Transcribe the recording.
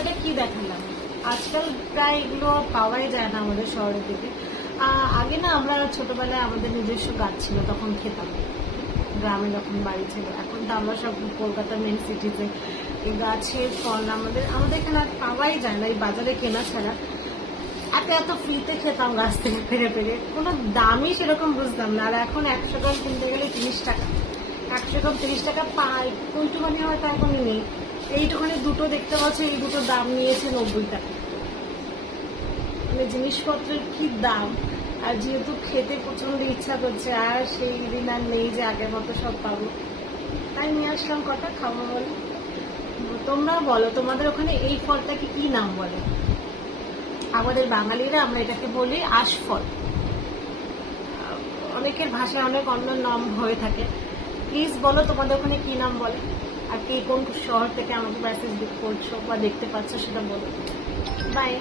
এটা কি দেখালাম, আজকাল প্রায় এগুলো পাওয়াই যায় না আমাদের শহরের দিকে। আগে না আমরা ছোটবেলায় আমাদের নিজস্ব গাছ ছিল, তখন খেতাম, গ্রামে যখন বাড়ি ছিল। এখন তো আমরা সব কলকাতা মেন সিটিতে, এই গাছের ফল আমাদের এখানে আর পাওয়াই যায় না, এই বাজারে কেনা ছাড়া। এত ফ্রিতে খেতাম গাছ থেকে পেরে পেরে, কোনো দামই সেরকম বুঝতাম না। আর এখন 100 গ্রাম কিনতে গেলে 30 টাকা, 100 গ্রাম 30 টাকা পাই। ওইটুখানি হয়তো এখন নেই, এইটুখানি দুটো দেখতে পাচ্ছি, এই দুটো দাম নিয়েছে 90 টাকা। মানে জিনিসপত্রের কি দাম। আর যেহেতু খেতে প্রচন্ড ইচ্ছা করছে, আর সেই দিন আর নেই যে আগের মতো সব পাবো, তাই নিয়ে আসলাম কটা খাবো বলে। তোমরা বলো তোমাদের ওখানে এই ফলটাকে কি নাম বলে? আমাদের বাঙালিরা আমরা এটাকে বলি আশফল। অনেকের ভাষায় অনেক অন্য নাম হয়ে থাকে। প্লিজ বলো তোমাদের ওখানে কি নাম বলে, আর কে কোন শহর থেকে আমাকে মেসেজ করছো বা দেখতে পাচ্ছ সেটা বলো। বাই।